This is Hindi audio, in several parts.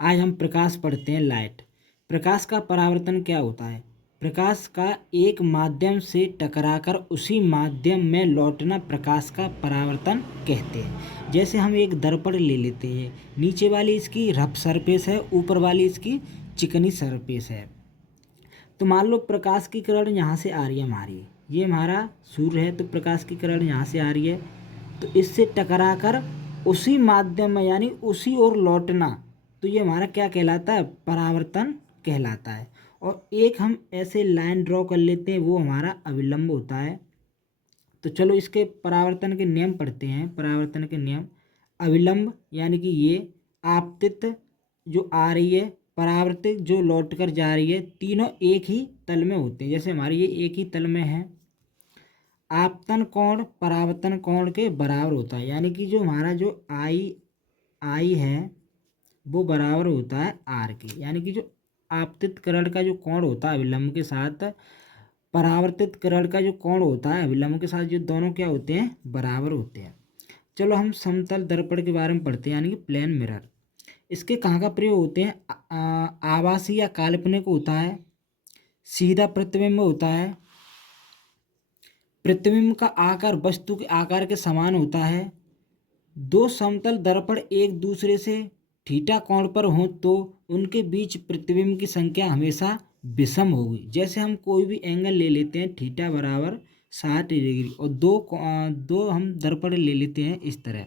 आज हम प्रकाश पढ़ते हैं, लाइट। प्रकाश का परावर्तन क्या होता है? प्रकाश का एक माध्यम से टकराकर उसी माध्यम में लौटना प्रकाश का परावर्तन कहते हैं। जैसे हम एक दर्पण ले लेते हैं, नीचे वाली इसकी रफ सरफेस है, ऊपर वाली इसकी चिकनी सरफेस है। तो मान लो प्रकाश की किरण यहाँ से आ रही है हमारी, ये हमारा सूर्य है, तो प्रकाश की किरण यहाँ से आ रही है, तो इससे टकराकर उसी माध्यम में यानी उसी ओर लौटना, तो ये हमारा क्या कहलाता है? परावर्तन कहलाता है। और एक हम ऐसे लाइन ड्रॉ कर लेते हैं, वो हमारा अविलंब होता है। तो चलो इसके परावर्तन के नियम पढ़ते हैं। परावर्तन के नियम, अविलंब यानी कि ये, आपतित जो आ रही है, परावर्तित जो लौट कर जा रही है, तीनों एक ही तल में होते हैं। जैसे हमारे ये एक ही तल में है। आपतन कोण परावर्तन कोण के बराबर होता है, यानी कि जो हमारा जो आई है वो बराबर होता है आर के, यानी कि जो आपतित किरण का जो कोण होता है अविलंब के साथ, परावर्तित किरण का जो कोण होता है अविलंब के साथ, जो दोनों क्या होते हैं? बराबर होते हैं। चलो हम समतल दर्पण के बारे में पढ़ते हैं, यानी कि प्लेन मिरर। इसके कहाँ का प्रयोग होते हैं? आभासी या काल्पनिक होता है, सीधा प्रतिबिंब होता है, प्रतिबिंब का आकार वस्तु के आकार के समान होता है, दो समतल दर्पण एक दूसरे से थीटा कोण पर हों तो उनके बीच प्रतिबिंब की संख्या हमेशा विषम होगी। जैसे हम कोई भी एंगल ले लेते हैं, थीटा बराबर 60 डिग्री, और दो हम दर्पण ले लेते हैं इस तरह,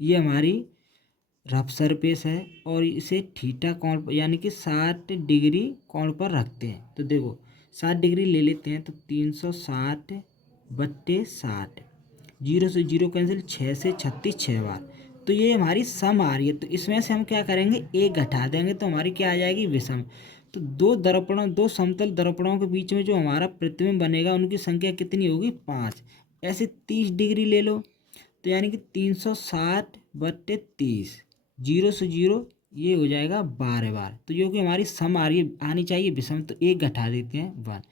ये हमारी रफ सरफेस है, और इसे थीटा कोण पर यानी कि 60 डिग्री कोण पर रखते हैं। तो देखो 60 डिग्री ले लेते हैं, तो 360/60, 0 से 0 कैंसिल, 6 से 36 6 बार। तो ये हमारी सम आ रही है, तो इसमें से हम क्या करेंगे? एक घटा देंगे, तो हमारी क्या आ जाएगी? विषम। तो दो समतल दर्पणों के बीच में जो हमारा प्रतिबिंब बनेगा उनकी संख्या कितनी होगी? 5। ऐसे 30 डिग्री ले लो, तो यानी कि 360/30, 0 से 0 ये हो जाएगा 12 बार। तो जो कि हमारी सम आ रही है, आनी चाहिए विषम, तो एक घटा देते हैं 1।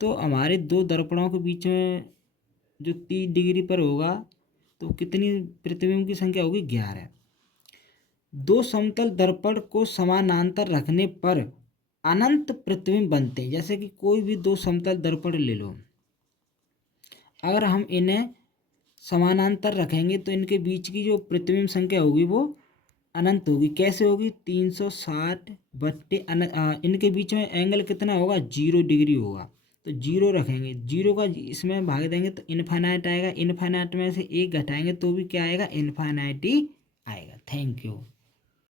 तो हमारे दो दर्पणों के बीच में जो 30 डिग्री पर होगा, तो कितनी प्रतिबिंब की संख्या होगी? 11। दो समतल दर्पण को समानांतर रखने पर अनंत प्रतिबिंब बनते हैं। जैसे कि कोई भी दो समतल दर्पण ले लो, अगर हम इन्हें समानांतर रखेंगे तो इनके बीच की जो प्रतिबिंब संख्या होगी वो अनंत होगी। कैसे होगी? 360 इनके बीच में एंगल कितना होगा? 0 डिग्री होगा। तो 0 रखेंगे, 0 का इसमें भाग देंगे तो इनफाइनाइट आएगा, इनफाइनाइट में से एक घटाएंगे तो भी क्या आएगा? इनफाइनाइट ही आएगा। Thank you.